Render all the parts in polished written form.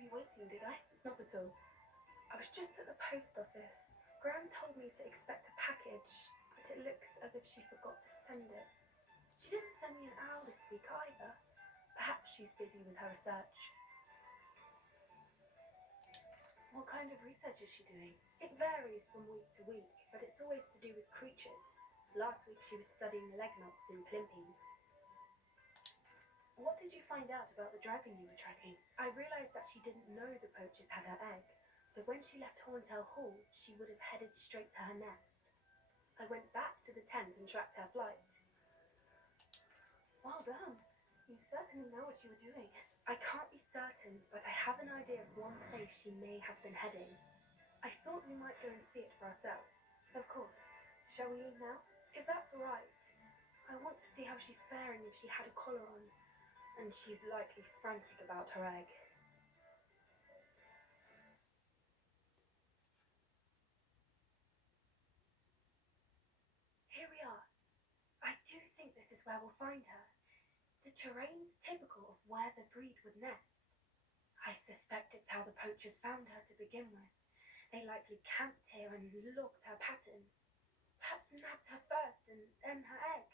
keep you waiting, did I? Not at all. I was just at the post office. Gran told me to expect a package, but it looks as if she forgot to send it. She didn't send me an owl this week either. Perhaps she's busy with her research. What kind of research is she doing? It varies from week to week, but it's always to do with creatures. Last week she was studying leg knots in plimpies. What did you find out about the dragon you were tracking? I realised that she didn't know the poachers had her egg, so when she left Horntail Hall, she would have headed straight to her nest. I went back to the tent and tracked her flight. Well done. You certainly know what you were doing. I can't be certain, but I have an idea of one place she may have been heading. I thought we might go and see it for ourselves. Of course. Shall we eat now? If that's all right. I want to see how she's faring if she had a collar on, and she's likely frantic about her egg. Here we are. I do think this is where we'll find her. The terrain's typical of where the breed would nest. I suspect it's how the poachers found her to begin with. They likely camped here and logged her patterns. Perhaps nabbed her first and then her egg.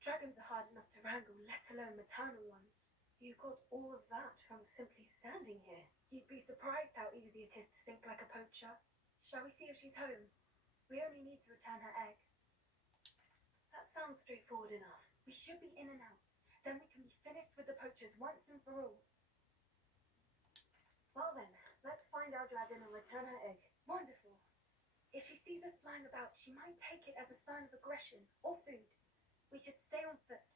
Dragons are hard enough to wrangle, let alone maternal ones. You got all of that from simply standing here. You'd be surprised how easy it is to think like a poacher. Shall we see if she's home? We only need to return her egg. That sounds straightforward enough. We should be in and out. Then we can be finished with the poachers once and for all. Well then, let's find our dragon and return her egg. Wonderful. If she sees us flying about, she might take it as a sign of aggression or food. We should stay on foot.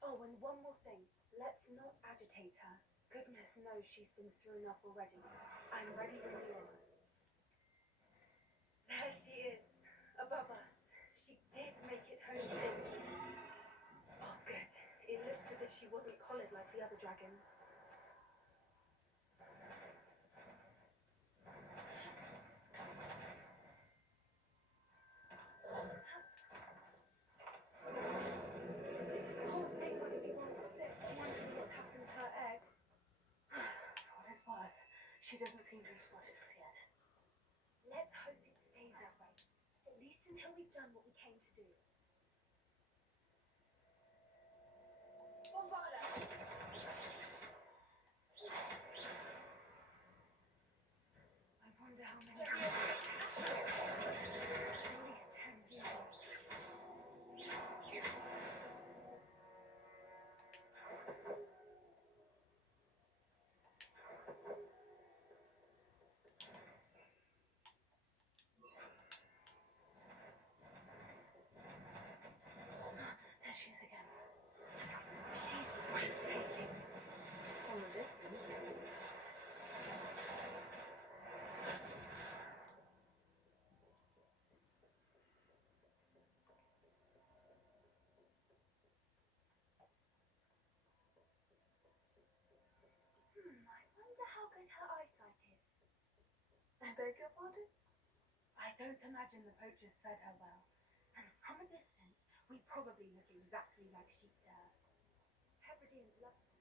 Oh, and one more thing. Let's not agitate her. Goodness knows she's been through enough already. I'm ready when you are. There she is, above us. She did make it home safely. Oh, good. It looks as if she wasn't collared like the other dragons. Poor thing must be once sick, wondering what happened to her egg. For what it's worth, she doesn't seem to have spotted us yet. Let's hope it stays that way. At least until we've done what we came to do. Bombarda! I wonder how many years. At least 10 years. There she is again. She's breathtaking. From a distance. I wonder how good her eyesight is. I beg your pardon? I don't imagine the poachers fed her well. And from a distance, we probably look exactly like sheep to her. Hebrideans love her.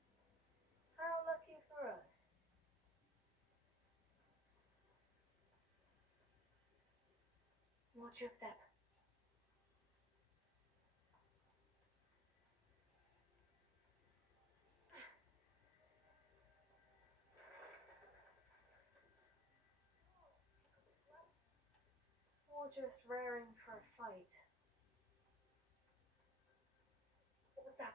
How lucky for us. Watch your step. Or just raring for a fight. What was that?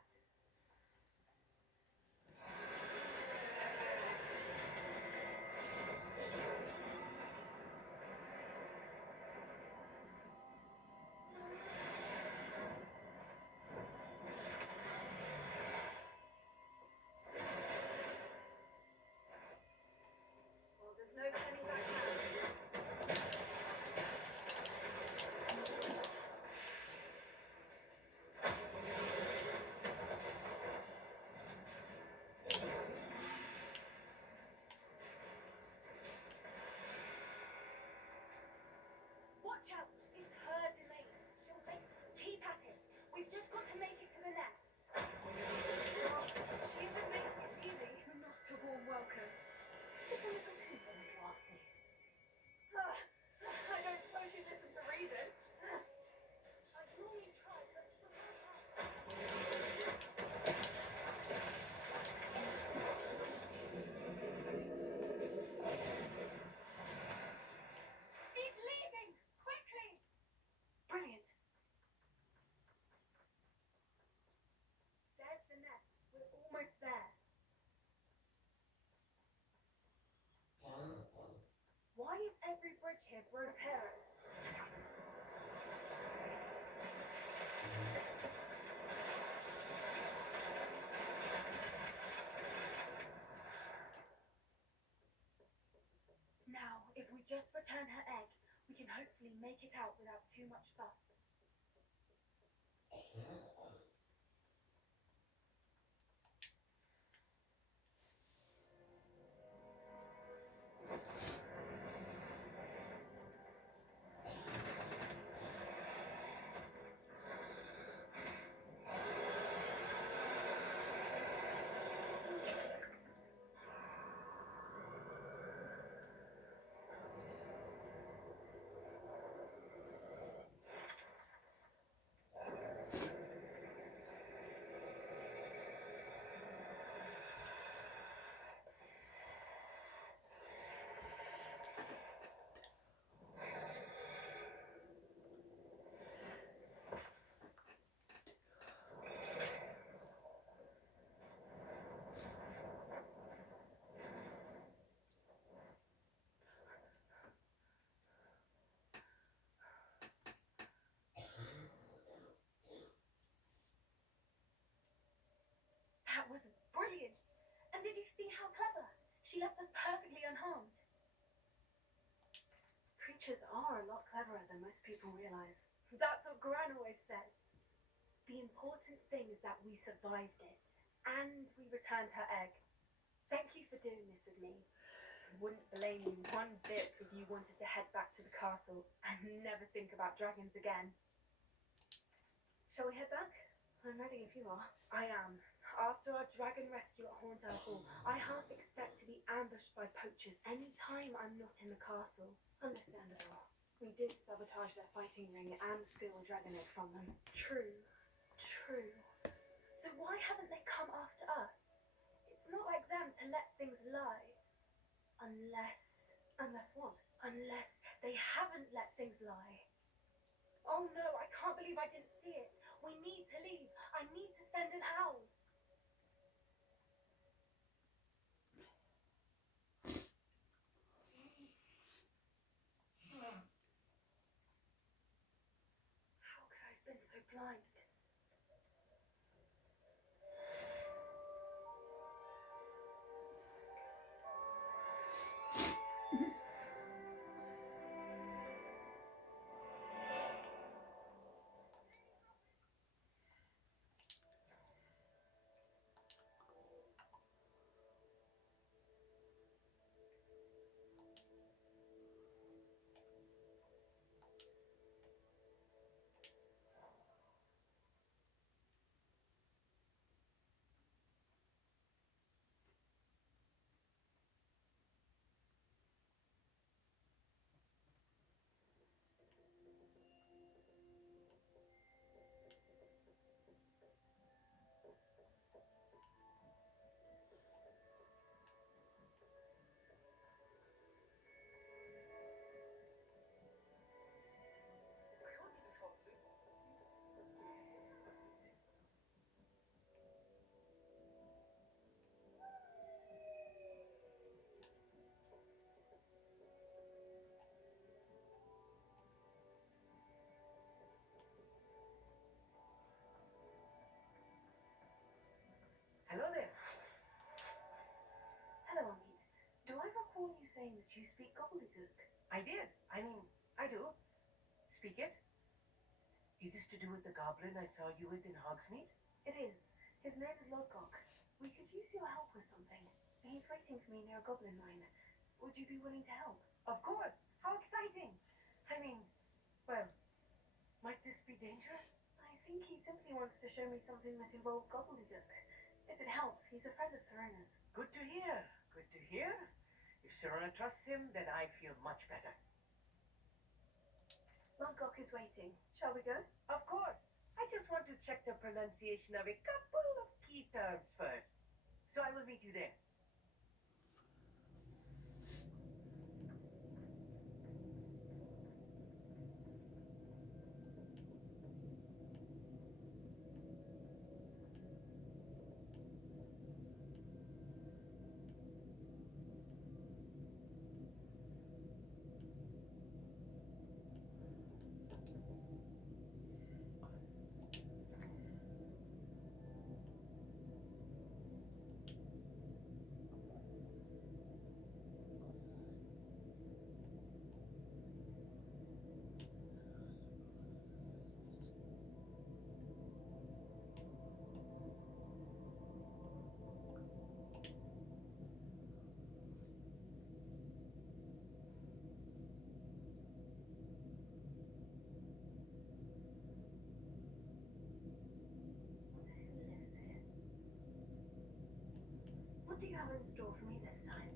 Well, there's no turning back now. here broken. Repair it. Now, if we just return her egg, we can hopefully make it out without too much fuss. That was brilliant! And did you see how clever? She left us perfectly unharmed. Creatures are a lot cleverer than most people realize. That's what Gran always says. The important thing is that we survived it, and we returned her egg. Thank you for doing this with me. I wouldn't blame you one bit if you wanted to head back to the castle and never think about dragons again. Shall we head back? I'm ready if you are. I am. After our dragon rescue at Haunted Hall, I half expect to be ambushed by poachers any time I'm not in the castle. Understandable. We did sabotage their fighting ring and steal a dragon egg from them. True. So why haven't they come after us? It's not like them to let things lie. Unless what? Unless they haven't let things lie. Oh no, I can't believe I didn't see it. We need to leave. I need to send an owl. How could I have been so blind? Hello there. Hello, Amit. Do I recall you saying that you speak gobbledygook? I did. I do. Speak it. Is this to do with the goblin I saw you with in Hogsmeade? It is. His name is Lodgok. We could use your help with something. He's waiting for me near a goblin mine. Would you be willing to help? Of course. How exciting. Well, might this be dangerous? I think he simply wants to show me something that involves gobbledygook. If it helps, he's a friend of Serena's. Good to hear. Good to hear. If Serena trusts him, then I feel much better. Lodgok is waiting. Shall we go? Of course. I just want to check the pronunciation of a couple of key terms first. So I will meet you there. do you have in store for me this time?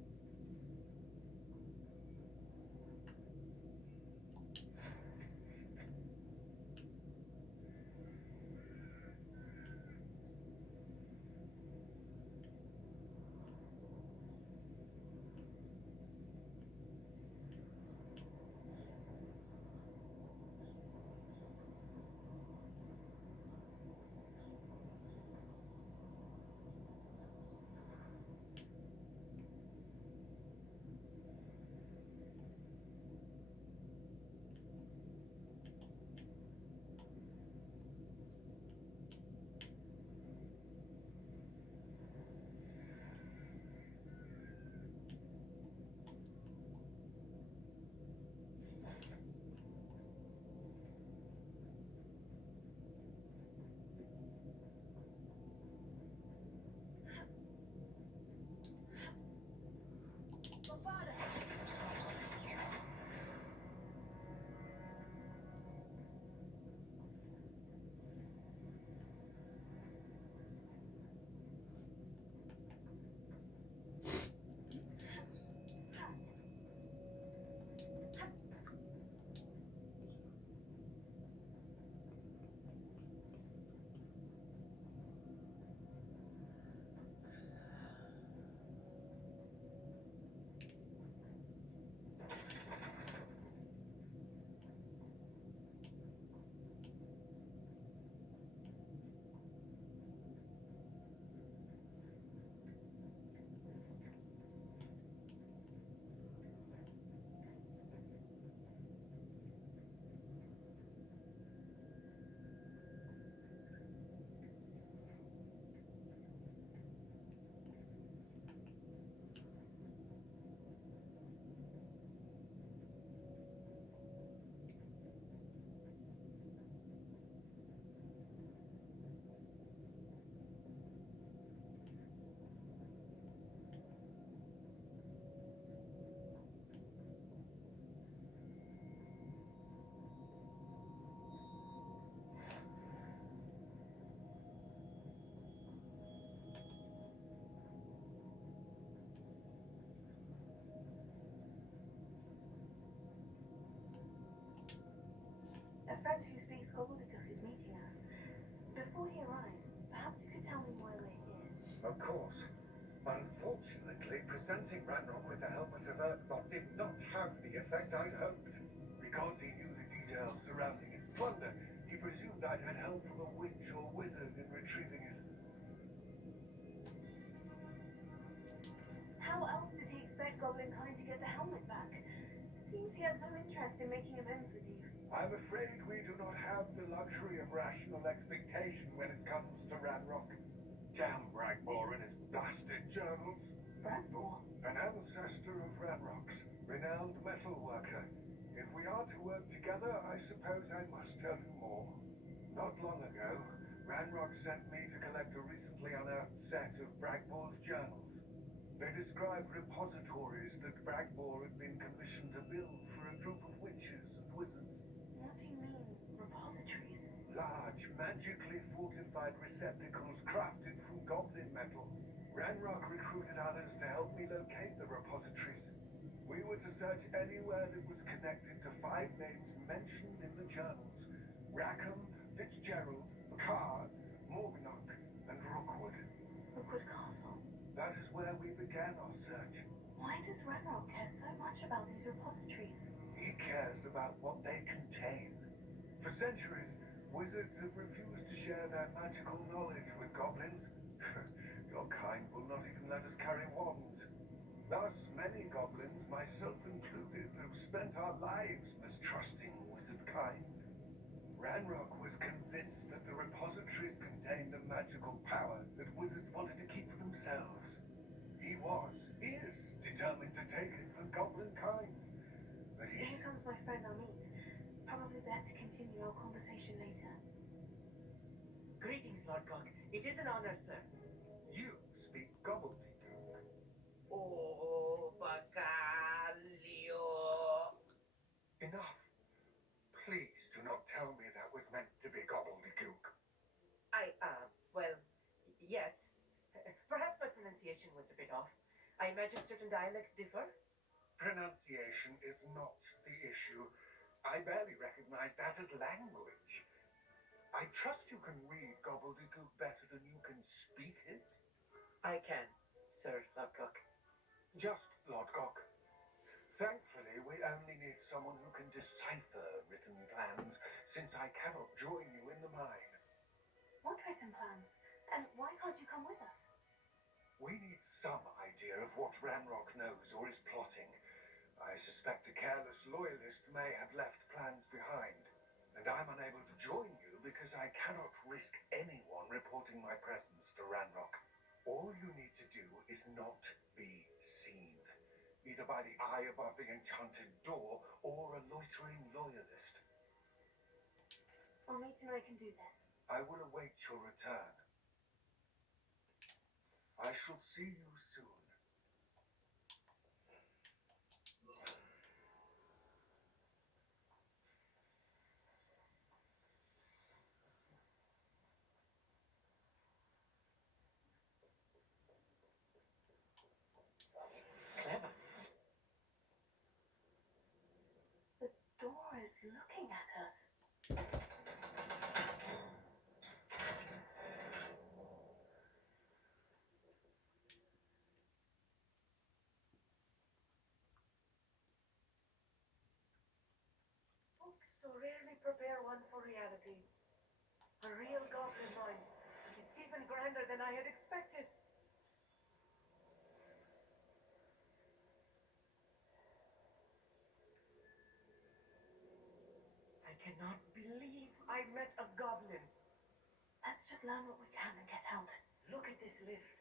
A friend who speaks gobbledygook is meeting us. Before he arrives, perhaps you could tell me why we're here. Of course. Unfortunately, presenting Ranrock with the helmet of Earthbot did not have the effect I'd hoped. Because he knew the details surrounding its plunder, he presumed I'd had help from a witch or wizard in retrieving it. How else did he expect Goblinkind to get the helmet back? Seems he has no interest in making amends with you. I'm afraid we do not have the luxury of rational expectation when it comes to Ranrock. Damn Bragbor and his blasted journals. Bragbor? An ancestor of Ranrock's, renowned metal worker. If we are to work together, I suppose I must tell you more. Not long ago, Ranrock sent me to collect a recently unearthed set of Bragbor's journals. They described repositories that Bragbor had been commissioned to build for a group of witches and wizards. What do you mean, repositories? Large, magically fortified receptacles crafted from goblin metal. Ranrock recruited others to help me locate the repositories. We were to search anywhere that was connected to 5 names mentioned in the journals: Rackham, Fitzgerald, Card, Morganach, and Rookwood. Rookwood Castle. That is where we began our search. Why does Ranrock care so much about these repositories? He cares about what they contain. For centuries, wizards have refused to share their magical knowledge with goblins. Your kind will not even let us carry wands. Thus, many goblins, myself included, have spent our lives mistrusting wizard kind. Ranrock was convinced that the repositories contained a magical power that wizards wanted to keep for themselves. He is determined to take it for goblin kind. But Here comes my friend Amit. Probably best to continue our conversation later. Greetings, Lord Cock. It is an honor, sir. You speak gobbledygook. Oh, Bacalio. Enough. Please do not tell me that was meant to be gobbledygook. Well, yes. Perhaps my pronunciation pronunciation was a bit off. I imagine certain dialects differ. Pronunciation is not the issue. I barely recognize that as language. I trust you can read gobbledygook better than you can speak it. I can, Sir Lodgok. Just Lodgok. Thankfully, we only need someone who can decipher written plans, since I cannot join you in the mine. What written plans? And why can't you come with us? We need some idea of what Ranrock knows or is plotting. I suspect a careless loyalist may have left plans behind, and I'm unable to join you because I cannot risk anyone reporting my presence to Ranrock. All you need to do is not be seen, either by the eye above the enchanted door or a loitering loyalist. Only I can do this. I will await your return. I shall see you soon. Clever. The door is looking at us. Books so rarely prepare one for reality. A real goblin mine. It's even grander than I had expected. I cannot believe I met a goblin. Let's just learn what we can and get out. Look at this lift.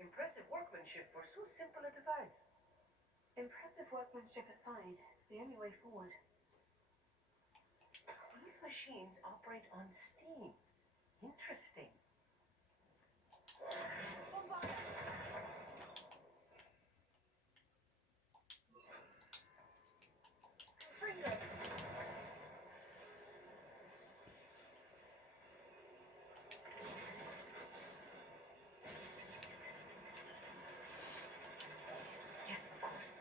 Impressive workmanship for so simple a device. Impressive workmanship aside, it's the only way forward. These machines operate on steam. Interesting. Freedom! Yes, of course.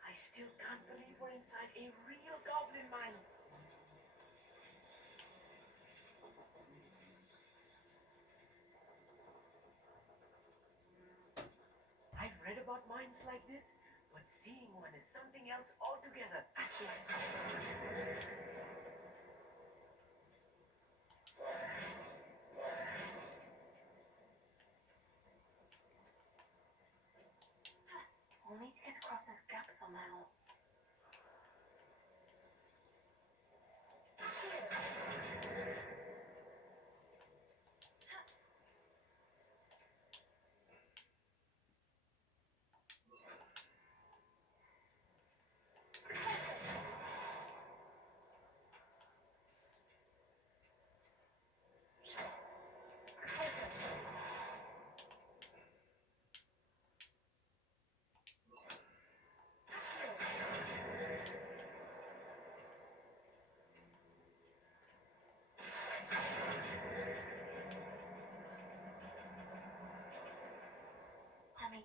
I still can't believe we're inside a real goblin mine. I've read about mines like this, but seeing one is something else altogether. We'll need to get across this gap somehow.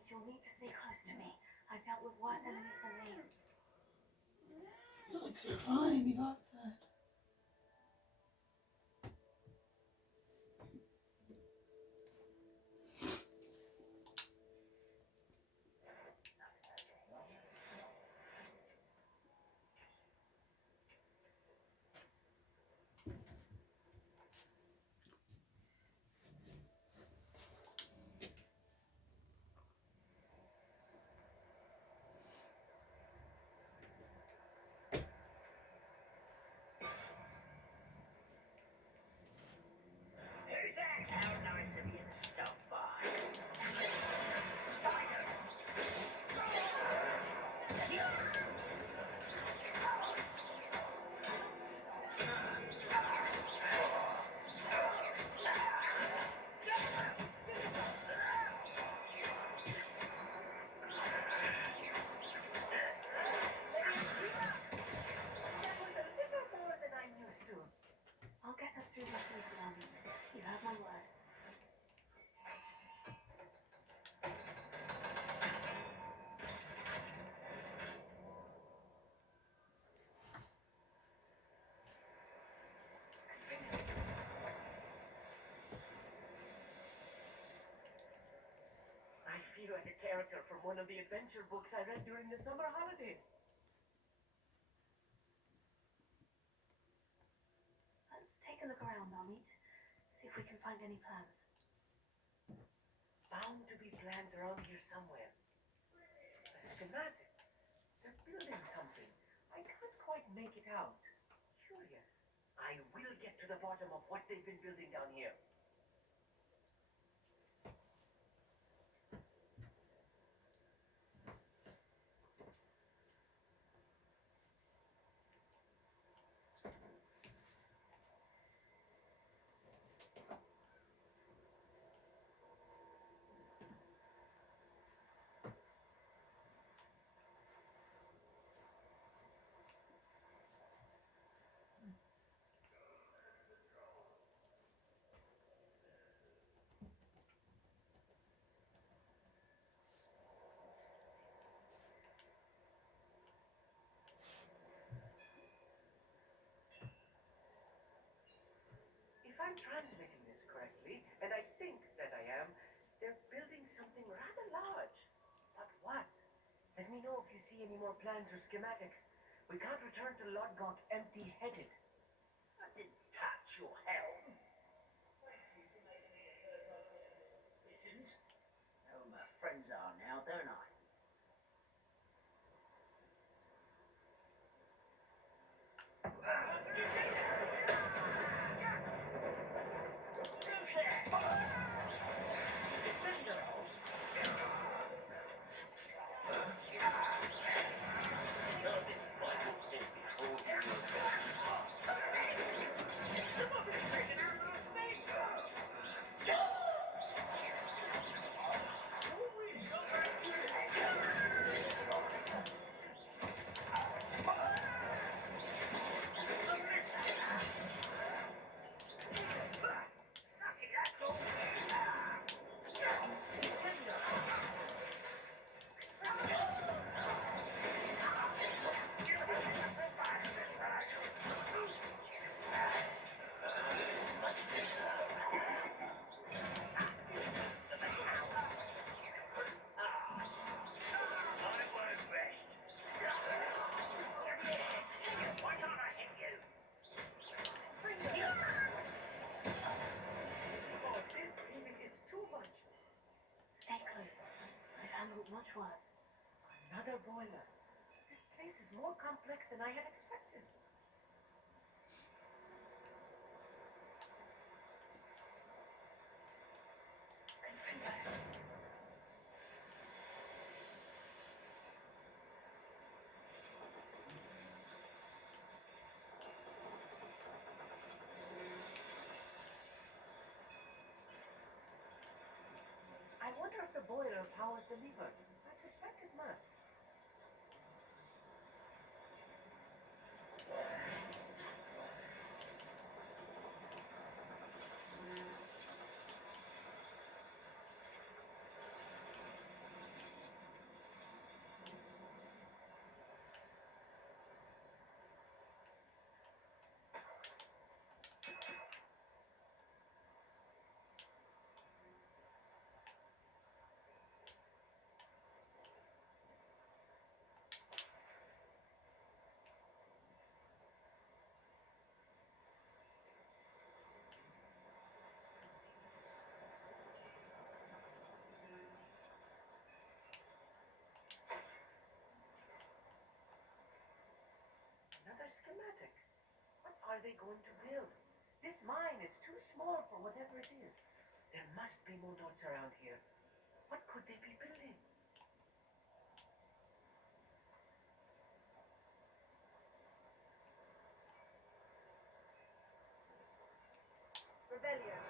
You'll need to stay close to me. I've dealt with worse enemies than these. Alex, you're fine. You got that. feel like a character from one of the adventure books I read during the summer holidays. Let's take a look around, Amit. See if we can find any plans. Bound to be plans around here somewhere. A schematic. They're building something. I can't quite make it out. Curious. I will get to the bottom of what they've been building down here. If I'm translating this correctly, and I think that I am, they're building something rather large. But what? Let me know if you see any more plans or schematics. We can't return to Lodgok empty-headed. I didn't touch your helm. Thank you for making me alert on all your suspicions. Know who my friends are now, don't I? Stay close. I've handled much worse. Another boiler. This place is more complex than I had expected. Confringo. I wonder if the boiler powers the lever. I suspect it must. Another schematic. What are they going to build? This mine is too small for whatever it is. There must be more notes around here. What could they be building? Rebellion.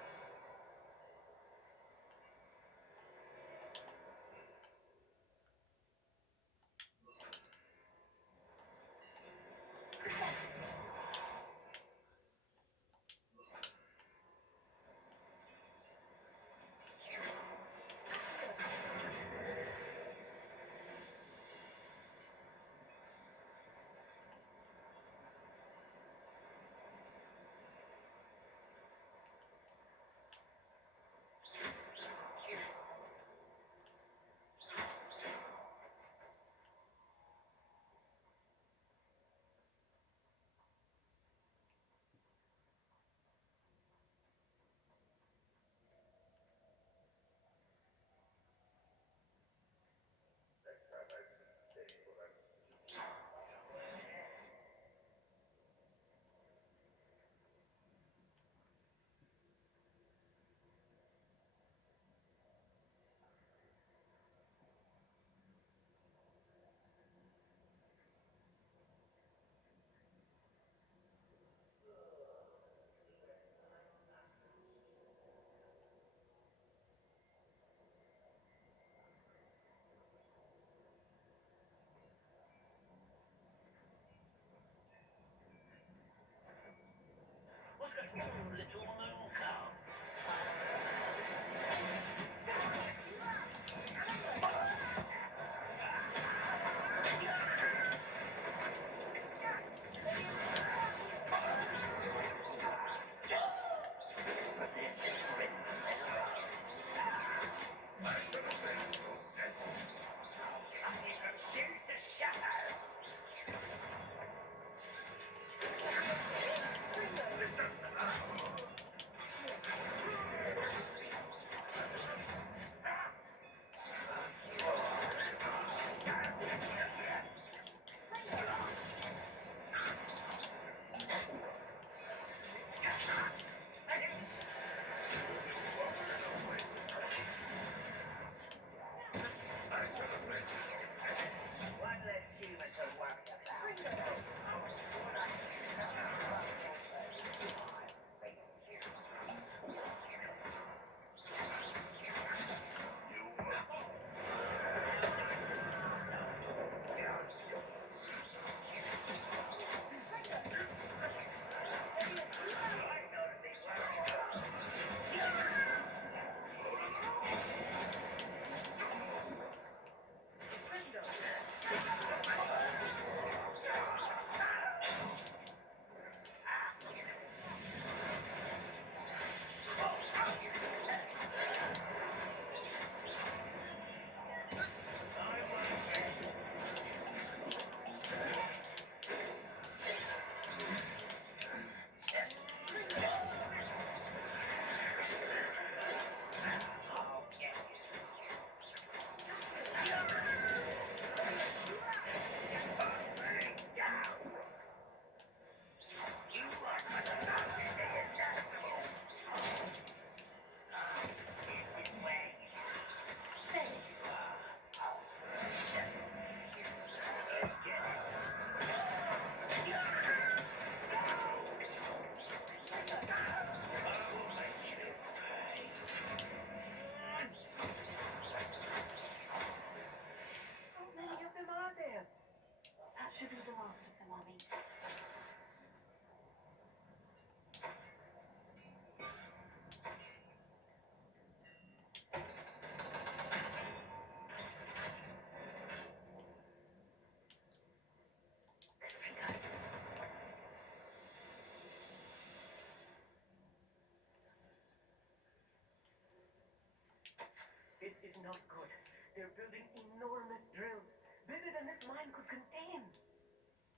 not good. They're building enormous drills, bigger than this mine could contain.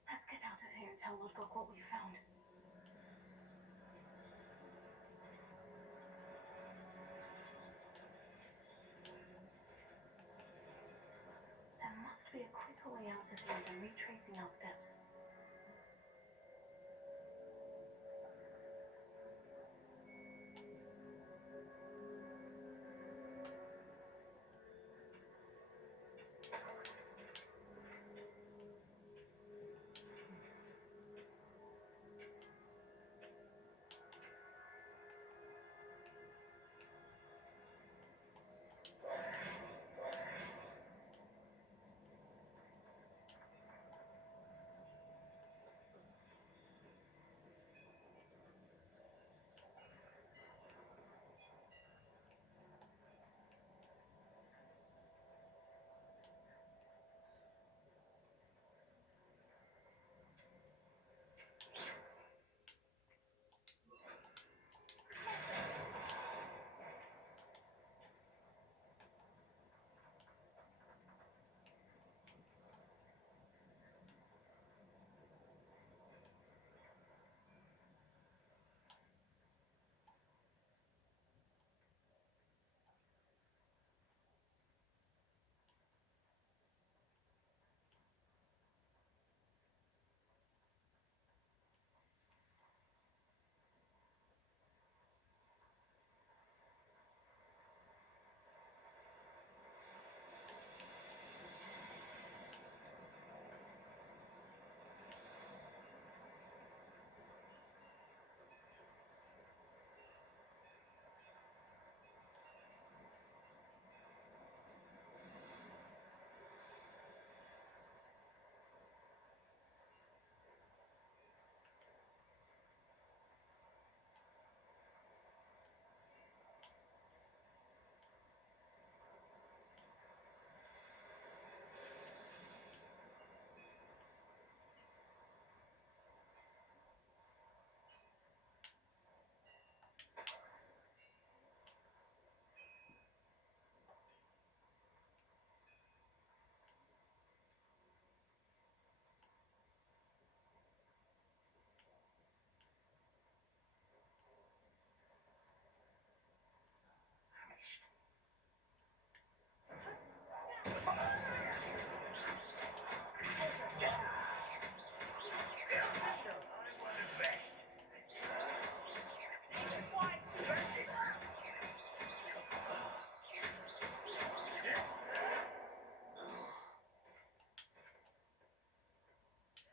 Let's get out of here and tell Lodgok what we found. There must be a quicker way out of here than retracing our steps.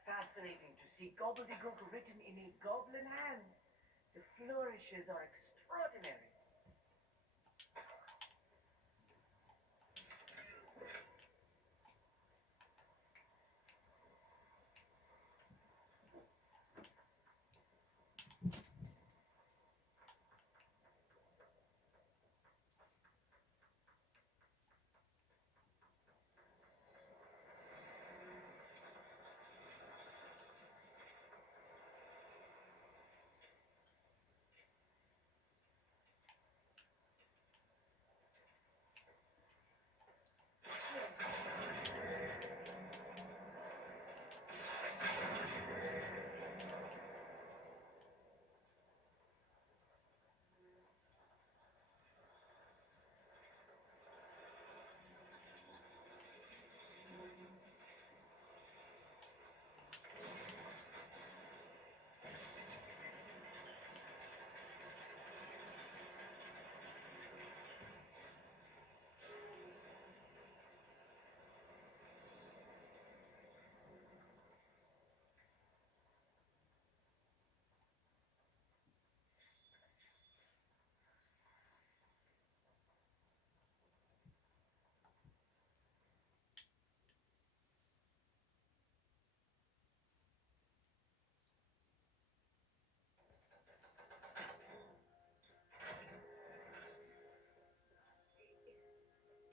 Fascinating to see gobbledygook written in a goblin hand. The flourishes are extraordinary.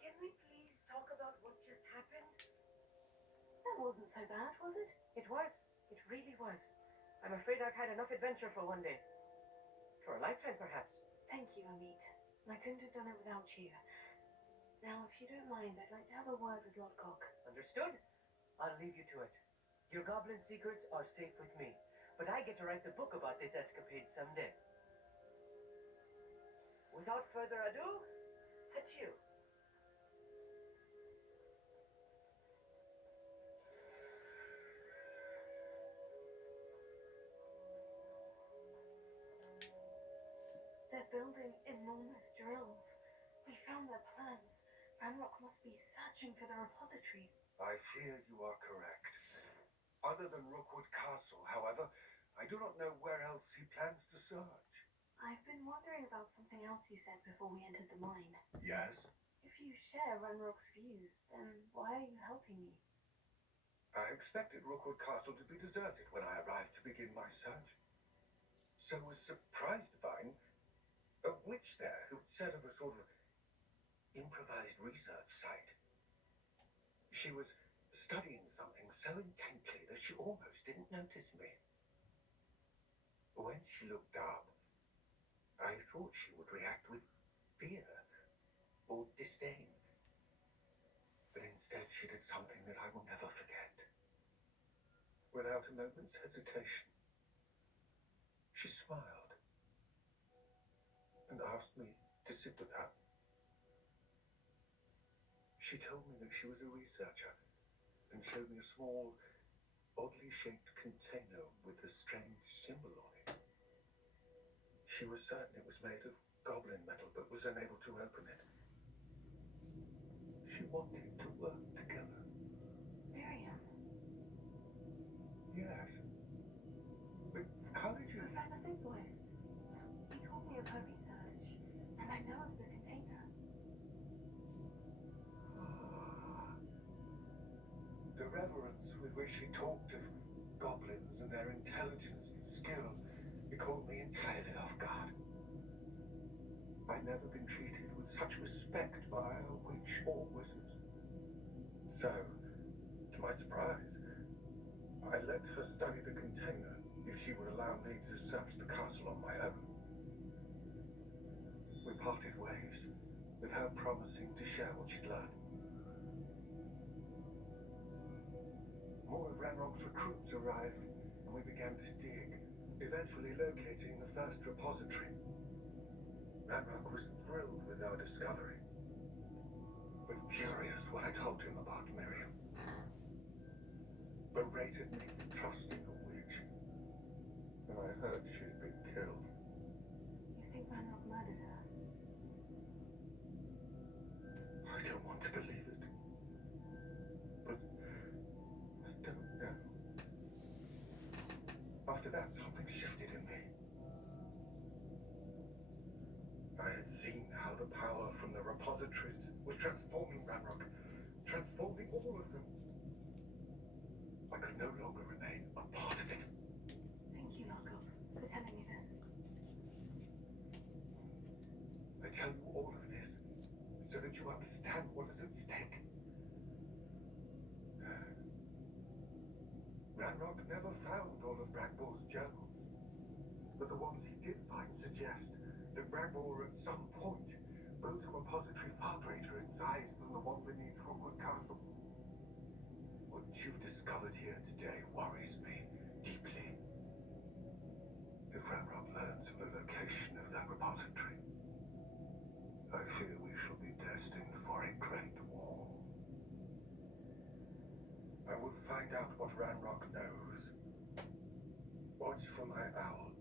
Can we please talk about what just happened? That wasn't so bad, was it? It was. It really was. I'm afraid I've had enough adventure for one day. For a lifetime, perhaps. Thank you, Amit. I couldn't have done it without you. Now, if you don't mind, I'd like to have a word with Lodcock. Understood? I'll leave you to it. Your goblin secrets are safe with me, but I get to write the book about this escapade someday. Without further ado, adieu. They're building enormous drills. We found their plans. Ranrock must be searching for the repositories. I fear you are correct. Other than Rookwood Castle, however, I do not know where else he plans to search. I've been wondering about something else you said before we entered the mine. Yes? If you share Ranrock's views, then why are you helping me? I expected Rookwood Castle to be deserted when I arrived to begin my search. So was surprised to find a witch there who'd set up a sort of improvised research site. She was studying something so intently that she almost didn't notice me. When she looked up, I thought she would react with fear or disdain. But instead she did something that I will never forget. Without a moment's hesitation, she smiled and asked me to sit with her. She told me that she was a researcher and showed me a small, oddly shaped container with a strange symbol on it. She was certain it was made of goblin metal but was unable to open it. She wanted to work together. Miriam. Yes. But how did you... Professor Finn's wife. He told me of her research, and I know of the container. The reverence with which she talked of goblins and their intelligence and skill, it caught me entirely off guard. I'd never been treated with such respect by a witch or wizard. So, to my surprise, I let her study the container if she would allow me to search the castle on my own. We parted ways, with her promising to share what she'd learned. More of Ranrock's recruits arrived, and we began to dig, eventually locating the first repository. Ranrock was thrilled with our discovery, but furious when I told him about Miriam. Berated me for trusting a witch, and I heard she'd been killed. You think Ranrock murdered her? I don't want to believe it, but I don't know. After that, something shifted in me. I had seen how the power from the repositories was transforming Ranrock, transforming all of them. I could no longer remain a part of it. Thank you, Lodcock, for telling me this. I tell you all of this so that you understand what is at stake. Ranrock never found all of Bragball's journals, but the ones he did find suggest that Bragball at some point built a repository far greater in size than the one beneath Hogwarts Castle. What you've discovered here today worries me deeply. If Ranrock learns of the location of that repository, I fear we shall be destined for a great war. I will find out what Ranrock knows. Watch for my owl.